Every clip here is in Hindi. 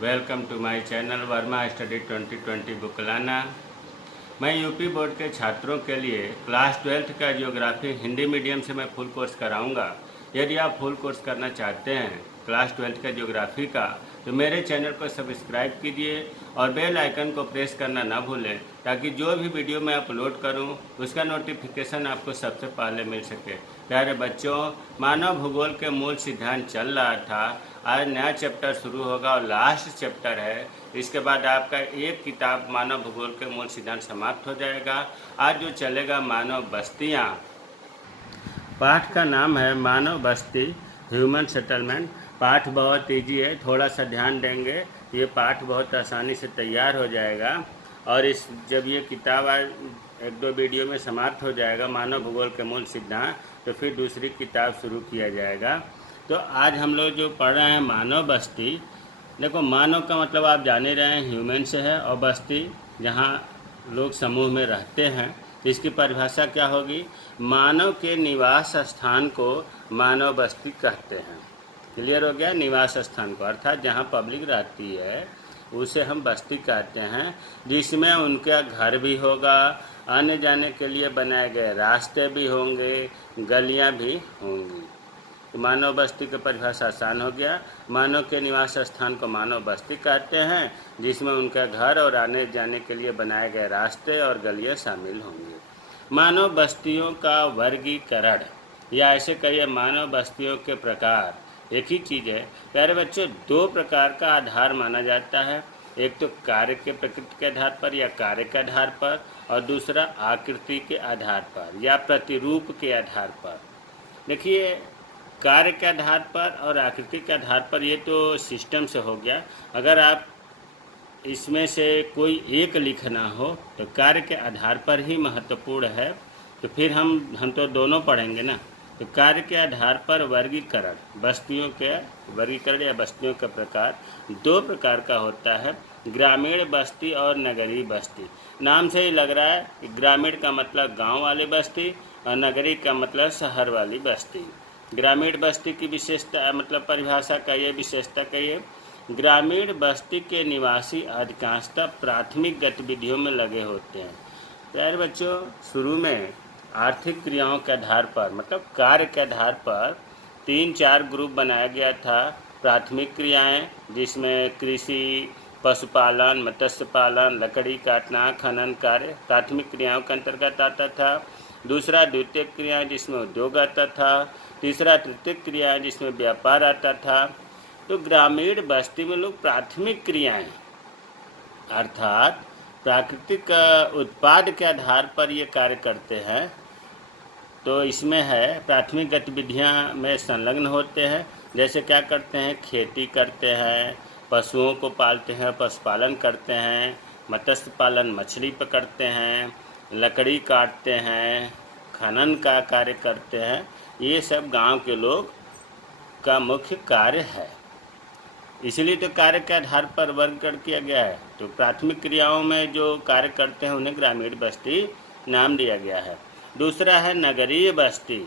Welcome to my channel Verma study 2020 बुकलाना। मैं यूपी बोर्ड के छात्रों के लिए क्लास 12th का ज्योग्राफी हिंदी मीडियम से मैं फुल कोर्स कराऊंगा। यदि आप फुल कोर्स करना चाहते हैं क्लास 12th का ज्योग्राफी का, तो मेरे चैनल को सब्सक्राइब कीजिए और बेल आइकन को प्रेस करना ना भूलें, ताकि जो भी वीडियो मैं अपलोड करूं उसका नोटिफिकेशन आपको सबसे पहले मिल सके। प्यारे बच्चों, मानव भूगोल के मूल सिद्धांत चल रहा था। आज नया चैप्टर शुरू होगा और लास्ट चैप्टर है। इसके बाद आपका एक किताब मानव भूगोल के मूल सिद्धांत समाप्त हो जाएगा। आज जो चलेगा मानव बस्तियाँ। पाठ का नाम है मानव बस्ती, ह्यूमन सेटलमेंट। पाठ बहुत ईजी है, थोड़ा सा ध्यान देंगे ये पाठ बहुत आसानी से तैयार हो जाएगा। और जब ये किताब आज एक दो वीडियो में समाप्त हो जाएगा मानव भूगोल के मूल सिद्धांत, तो फिर दूसरी किताब शुरू किया जाएगा। तो आज हम लोग जो पढ़ रहे हैं मानव बस्ती। देखो, मानव का मतलब आप जान ही रहे हैं ह्यूमन से है, और बस्ती जहाँ लोग समूह में रहते हैं, तो इसकी परिभाषा क्या होगी? मानव के निवास स्थान को मानव बस्ती कहते हैं। क्लियर हो गया? निवास स्थान को अर्थात जहाँ पब्लिक रहती है उसे हम बस्ती कहते हैं, जिसमें उनका घर भी होगा, आने जाने के लिए बनाए गए रास्ते भी होंगे, गलियाँ भी होंगी। तो मानव बस्ती की परिभाषा आसान हो गया। मानव के निवास स्थान को मानव बस्ती कहते हैं, जिसमें उनका घर और आने जाने के लिए बनाए गए रास्ते और गलियाँ शामिल होंगी। मानव बस्तियों का वर्गीकरण, या ऐसे कहिए मानव बस्तियों के प्रकार, एक ही चीज़ है। प्यारे बच्चों, दो प्रकार का आधार माना जाता है। एक तो कार्य के प्रकृति के आधार पर या कार्य के आधार पर, और दूसरा आकृति के आधार पर या प्रतिरूप के आधार पर। देखिए, कार्य के आधार पर और आकृति के आधार पर ये तो सिस्टम से हो गया। अगर आप इसमें से कोई एक लिखना हो तो कार्य के आधार पर ही महत्वपूर्ण है। तो फिर हम तो दोनों पढ़ेंगे ना। तो कार्य के आधार पर वर्गीकरण, बस्तियों के वर्गीकरण या बस्तियों का प्रकार दो प्रकार का होता है, ग्रामीण बस्ती और नगरीय बस्ती। नाम से ही लग रहा है कि ग्रामीण का मतलब गांव वाली बस्ती और नगरीय का मतलब शहर वाली बस्ती। ग्रामीण बस्ती की विशेषता मतलब परिभाषा का ये विशेषता कहिए, ग्रामीण बस्ती के निवासी अधिकांशतः प्राथमिक गतिविधियों में लगे होते हैं। प्यारे बच्चों, शुरू में आर्थिक क्रियाओं के आधार पर मतलब कार्य के आधार पर 3-4 ग्रुप बनाया गया था। प्राथमिक क्रियाएं, जिसमें कृषि, पशुपालन, मत्स्य पालन, लकड़ी काटना, खनन कार्य प्राथमिक क्रियाओं के अंतर्गत आता था। दूसरा द्वितीयक क्रियाएं, जिसमें उद्योग आता था। तीसरा तृतीयक क्रियाएं, जिसमें व्यापार आता था। तो ग्रामीण बस्ती में लोग प्राथमिक क्रियाएं अर्थात प्राकृतिक उत्पाद के आधार पर ये कार्य करते हैं। तो इसमें है प्राथमिक गतिविधियां में संलग्न होते हैं। जैसे क्या करते हैं? खेती करते हैं, पशुओं को पालते हैं, पशुपालन करते हैं, मत्स्य पालन, मछली पकड़ते हैं, लकड़ी काटते हैं, खनन का कार्य करते हैं। ये सब गांव के लोग का मुख्य कार्य है। इसलिए तो कार्य के आधार पर वर्गीकरण किया गया है। तो प्राथमिक क्रियाओं में जो कार्य करते हैं उन्हें ग्रामीण बस्ती नाम दिया गया है। दूसरा है नगरीय बस्ती।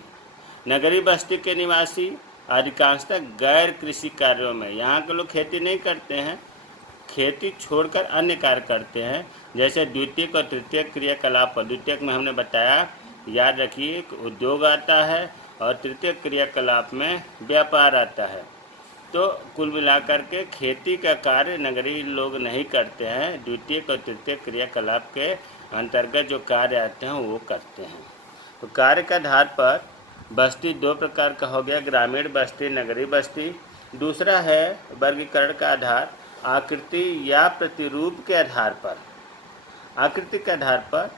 नगरीय बस्ती के निवासी अधिकांशतः गैर कृषि कार्यों में, यहाँ के लोग खेती नहीं करते हैं, खेती छोड़कर अन्य कार्य करते हैं। जैसे द्वितीयक और तृतीयक क्रियाकलाप पर, द्वितीयक में हमने बताया, याद रखिए, उद्योग आता है और तृतीयक क्रियाकलाप में व्यापार आता है। तो कुल मिलाकर के खेती का कार्य नगरीय लोग नहीं करते हैं, द्वितीयक और तृतीयक क्रियाकलाप के अंतर्गत जो कार्य आते हैं वो करते हैं। तो कार्य के आधार पर बस्ती दो प्रकार का हो गया, ग्रामीण बस्ती, नगरीय बस्ती। दूसरा है वर्गीकरण का आधार आकृति या प्रतिरूप के आधार पर। आकृति के आधार पर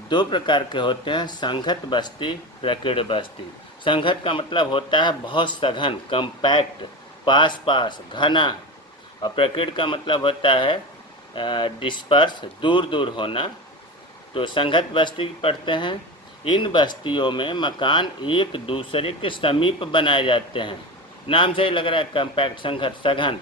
दो प्रकार के होते हैं, संघत बस्ती, प्रकीर्ण बस्ती। संघत का मतलब होता है बहुत सघन, कम्पैक्ट, पास पास, घना। और प्रकीर्ण का मतलब होता है डिस्पर्स, दूर दूर होना। तो संघत बस्ती पढ़ते हैं। इन बस्तियों में मकान एक दूसरे के समीप बनाए जाते हैं। नाम से ही लग रहा है कम्पैक्ट, संघत, सघन।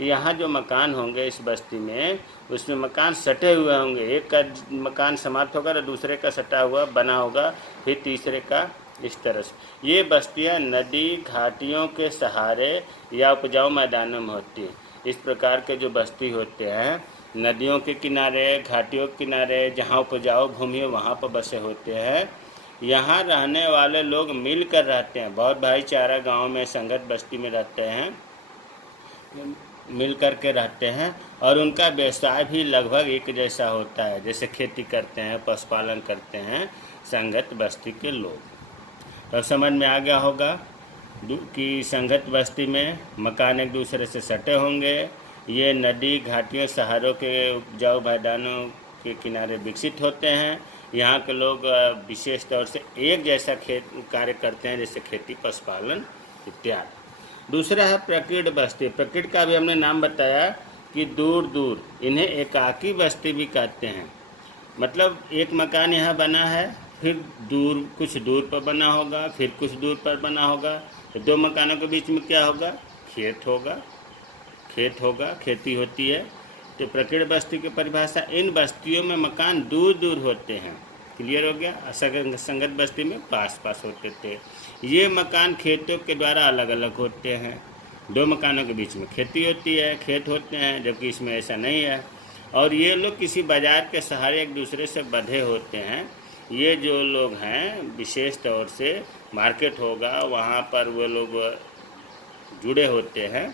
यहाँ जो मकान होंगे इस बस्ती में, उसमें मकान सटे हुए होंगे। एक का मकान समाप्त होगा तो दूसरे का सटा हुआ बना होगा, फिर तीसरे का, इस तरह से। ये बस्तियाँ नदी घाटियों के सहारे या उपजाऊ मैदानों में होती है। इस प्रकार के जो बस्ती होते हैं नदियों के किनारे, घाटियों के किनारे, जहाँ उपजाऊ भूमि है वहाँ पर बसे होते हैं। यहाँ रहने वाले लोग मिलकर रहते हैं, बहुत भाईचारा गांव में संगत बस्ती में रहते हैं, मिल कर के रहते हैं। और उनका व्यवसाय भी लगभग एक जैसा होता है, जैसे खेती करते हैं, पशुपालन करते हैं संगत बस्ती के लोग। तो समझ में आ गया होगा कि संगत बस्ती में मकान एक दूसरे से सटे होंगे। ये नदी, घाटियों, शहरों के उपजाऊ मैदानों के किनारे विकसित होते हैं। यहाँ के लोग विशेष तौर से एक जैसा कार्य करते हैं, जैसे खेती, पशुपालन इत्यादि। दूसरा है प्रकीर्ण बस्ती। प्रकीर्ण का भी हमने नाम बताया कि दूर दूर, इन्हें एकाकी बस्ती भी कहते हैं। मतलब एक मकान यहाँ बना है, फिर दूर, कुछ दूर पर बना होगा, फिर कुछ दूर पर बना होगा, तो दो मकानों के बीच में क्या होगा? खेत होगा, खेती होती है। तो प्रकीर्ण बस्ती की परिभाषा, इन बस्तियों में मकान दूर दूर होते हैं। क्लियर हो गया? संगत बस्ती में पास पास होते थे। ये मकान खेतों के द्वारा अलग अलग होते हैं। दो मकानों के बीच में खेती होती है, खेत होते हैं, जबकि इसमें ऐसा नहीं है। और ये लोग किसी बाजार के सहारे एक दूसरे से बंधे होते हैं। ये जो लोग हैं विशेष तौर से मार्केट होगा वहाँ पर वो लोग जुड़े होते हैं,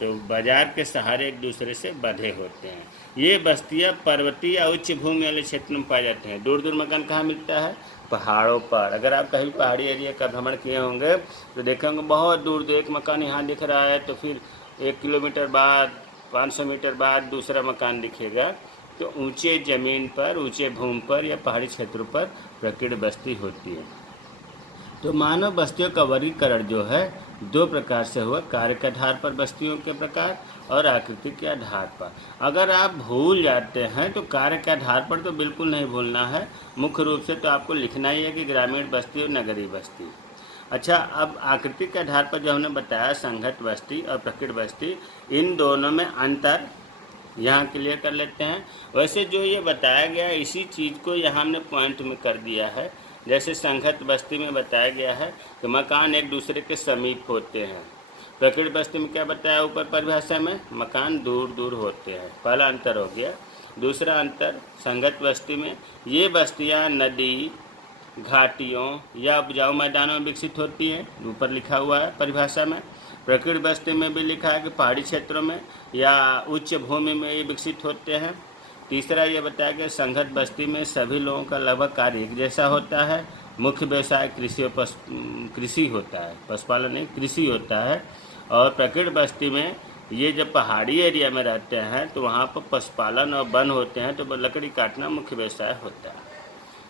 तो बाजार के सहारे एक दूसरे से बंधे होते हैं। ये बस्तियाँ पर्वतीय या उच्च भूमि वाले क्षेत्र में पाए जाते हैं। दूर दूर मकान कहाँ मिलता है? पहाड़ों पर। अगर आप कहीं पहाड़ी एरिया का भ्रमण किए होंगे तो देखेंगे बहुत दूर दूर एक मकान यहाँ दिख रहा है, तो फिर 1 किलोमीटर बाद, 500 मीटर बाद दूसरा मकान दिखेगा। तो ऊंचे ज़मीन पर, ऊंचे भूमि पर या पहाड़ी क्षेत्रों पर प्रकीर्ण बस्ती होती है। तो मानव बस्तियों का वर्गीकरण जो है दो प्रकार से हुआ, कार्य के आधार पर बस्तियों के प्रकार और आकृति के आधार पर। अगर आप भूल जाते हैं तो कार्य के आधार पर तो बिल्कुल नहीं भूलना है, मुख्य रूप से तो आपको लिखना ही है कि ग्रामीण बस्ती और नगरीय बस्ती। अच्छा, अब आकृति के आधार पर जो हमने बताया संगत बस्ती और प्रकीर्ण बस्ती, इन दोनों में अंतर यहाँ क्लियर कर लेते हैं। वैसे जो ये बताया गया इसी चीज़ को यहाँ हमने पॉइंट में कर दिया है। जैसे संगत बस्ती में बताया गया है कि मकान एक दूसरे के समीप होते हैं। प्रकीर्ण बस्ती में क्या बताया ऊपर परिभाषा में? मकान दूर दूर होते हैं। पहला अंतर हो गया। दूसरा अंतर, संगत बस्ती में ये बस्तियाँ नदी, घाटियों या उपजाऊ मैदानों में विकसित होती हैं, ऊपर लिखा हुआ है परिभाषा में। प्रकीर्ण बस्ती में भी लिखा है कि पहाड़ी क्षेत्रों में या उच्च भूमि में ये विकसित होते हैं। तीसरा ये बताया कि संगत बस्ती में सभी लोगों का लगभग कार्य एक जैसा होता है। मुख्य व्यवसाय कृषि होता है, पशुपालन नहीं, कृषि होता है। और प्रकीर्ण बस्ती में ये जब पहाड़ी एरिया में रहते हैं तो वहाँ पर पशुपालन और वन होते हैं, तो लकड़ी काटना मुख्य व्यवसाय होता है।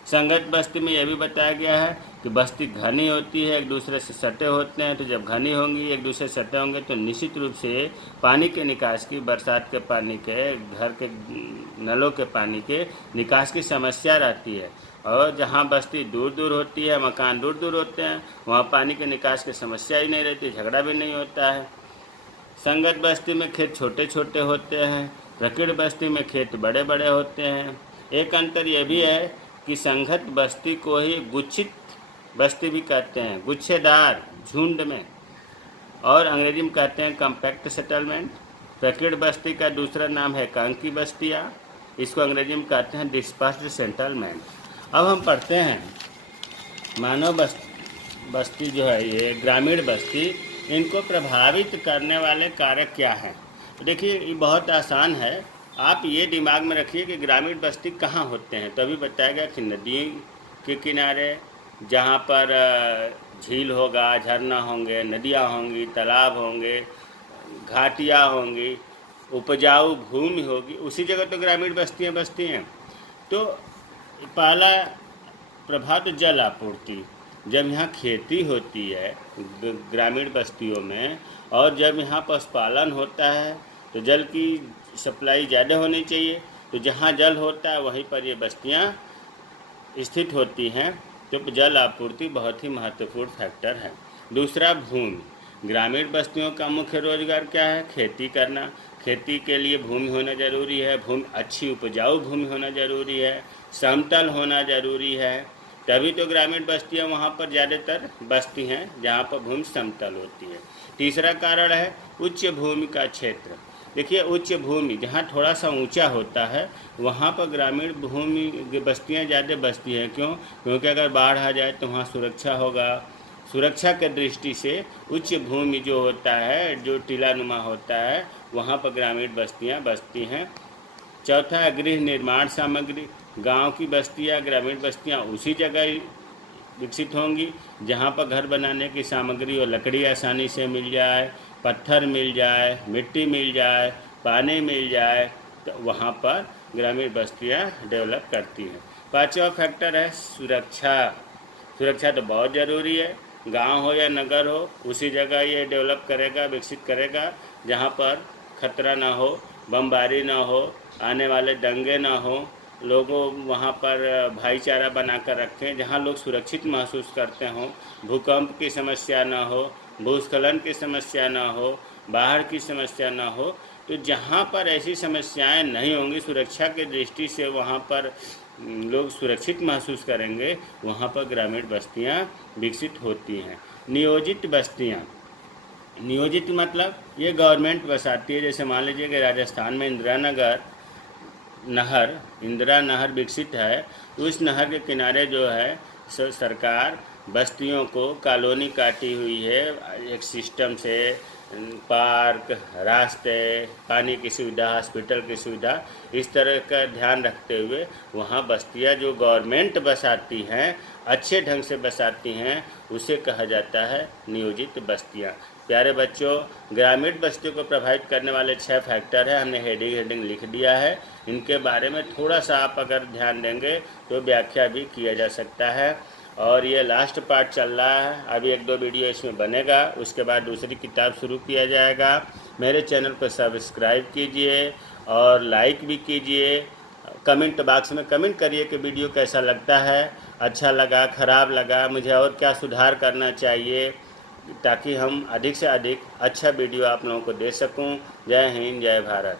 संगत बस्ती में यह भी बताया गया है कि बस्ती घनी होती है, एक दूसरे से सटे होते हैं। तो जब घनी होंगी, एक दूसरे से सटे होंगे, तो निश्चित रूप से पानी के निकास की, बरसात के पानी के, घर के नलों के पानी के निकास की समस्या रहती है। और जहाँ बस्ती दूर दूर होती है, मकान दूर दूर होते हैं, वहाँ पानी के निकास की समस्या ही नहीं रहती, झगड़ा भी नहीं होता है। संगत बस्ती में खेत छोटे छोटे होते हैं, प्रकीर्ण बस्ती में खेत बड़े बड़े होते हैं। एक अंतर यह भी है कि संगत बस्ती को ही गुच्छित बस्ती भी कहते हैं, गुच्छेदार, झुंड में, और अंग्रेजी में कहते हैं कम्पैक्ट सेटलमेंट। प्रकीर्ण बस्ती का दूसरा नाम है कांकी बस्तियाँ, इसको अंग्रेजी में कहते हैं डिस्पर्स्ड सेटलमेंट। अब हम पढ़ते हैं मानव बस्ती जो है, ये ग्रामीण बस्ती, इनको प्रभावित करने वाले कारक क्या हैं? देखिए ये बहुत आसान है। आप ये दिमाग में रखिए कि ग्रामीण बस्ती कहाँ होते हैं। तभी बताया गया कि नदी के किनारे, जहाँ पर झील होगा, झरना होंगे, नदियाँ होंगी, तालाब होंगे, घाटियाँ होंगी, उपजाऊ भूमि होगी, उसी जगह तो ग्रामीण बस्तियाँ बसती हैं। तो पहला प्रभाव तो जल आपूर्ति। जब यहाँ खेती होती है ग्रामीण बस्तियों में, और जब यहाँ पशुपालन होता है, तो जल की सप्लाई ज़्यादा होनी चाहिए। तो जहाँ जल होता है वहीं पर ये बस्तियाँ स्थित होती हैं। तो जल आपूर्ति बहुत ही महत्वपूर्ण फैक्टर है। दूसरा, भूमि। ग्रामीण बस्तियों का मुख्य रोजगार क्या है? खेती करना। खेती के लिए भूमि होना जरूरी है, भूमि अच्छी उपजाऊ भूमि होना जरूरी है, समतल होना जरूरी है। तभी तो ग्रामीण बस्तियाँ वहाँ पर ज़्यादातर बसती हैं जहाँ पर भूमि समतल होती है। तीसरा कारण है उच्च भूमि का क्षेत्र। देखिए, उच्च भूमि जहाँ थोड़ा सा ऊंचा होता है वहाँ पर ग्रामीण भूमि बस्तियाँ ज़्यादा बसती हैं। क्यों? क्योंकि अगर बाढ़ आ जाए तो वहाँ सुरक्षा होगा। सुरक्षा के दृष्टि से उच्च भूमि जो होता है, जो टीलानुमा होता है, वहाँ पर ग्रामीण बस्तियाँ बसती हैं। चौथा है गृह निर्माण सामग्री। गांव की बस्तियाँ, ग्रामीण बस्तियाँ उसी जगह विकसित होंगी जहाँ पर घर बनाने की सामग्री और लकड़ी आसानी से मिल जाए, पत्थर मिल जाए, मिट्टी मिल जाए, पानी मिल जाए, तो वहाँ पर ग्रामीण बस्तियाँ डेवलप करती हैं। पांचवा फैक्टर है सुरक्षा। सुरक्षा तो बहुत ज़रूरी है। गांव हो या नगर हो, उसी जगह ये डेवलप करेगा, विकसित करेगा जहाँ पर खतरा ना हो, बमबारी ना हो, आने वाले दंगे ना हो, लोगों वहाँ पर भाईचारा बनाकर रखें, जहाँ लोग सुरक्षित महसूस करते हों, भूकंप की समस्या ना हो, भूस्खलन की समस्या ना हो, बाढ़ की समस्या ना हो। तो जहाँ पर ऐसी समस्याएं नहीं होंगी, सुरक्षा की दृष्टि से वहाँ पर लोग सुरक्षित महसूस करेंगे, वहाँ पर ग्रामीण बस्तियाँ विकसित होती हैं। नियोजित बस्तियाँ, नियोजित मतलब ये गवर्नमेंट बसाती है। जैसे मान लीजिए कि राजस्थान में इंदिरा नहर विकसित है, तो इस नहर के किनारे जो है सरकार बस्तियों को कॉलोनी काटी हुई है, एक सिस्टम से पार्क, रास्ते, पानी की सुविधा, हॉस्पिटल की सुविधा, इस तरह का ध्यान रखते हुए वहाँ बस्तियाँ जो गवर्नमेंट बसाती हैं, अच्छे ढंग से बसाती हैं, उसे कहा जाता है नियोजित बस्तियाँ। प्यारे बच्चों, ग्रामीण बस्तियों को प्रभावित करने वाले 6 फैक्टर है, हमने हेडिंग लिख दिया है। इनके बारे में थोड़ा सा आप अगर ध्यान देंगे तो व्याख्या भी किया जा सकता है। और ये लास्ट पार्ट चल रहा है, अभी 1-2 वीडियो इसमें बनेगा, उसके बाद दूसरी किताब शुरू किया जाएगा। मेरे चैनल को सब्सक्राइब कीजिए और लाइक भी कीजिए। कमेंट बॉक्स में कमेंट करिए कि वीडियो कैसा लगता है, अच्छा लगा, ख़राब लगा, मुझे और क्या सुधार करना चाहिए, ताकि हम अधिक से अधिक अच्छा वीडियो आप लोगों को दे सकूं। जय हिंद, जय भारत।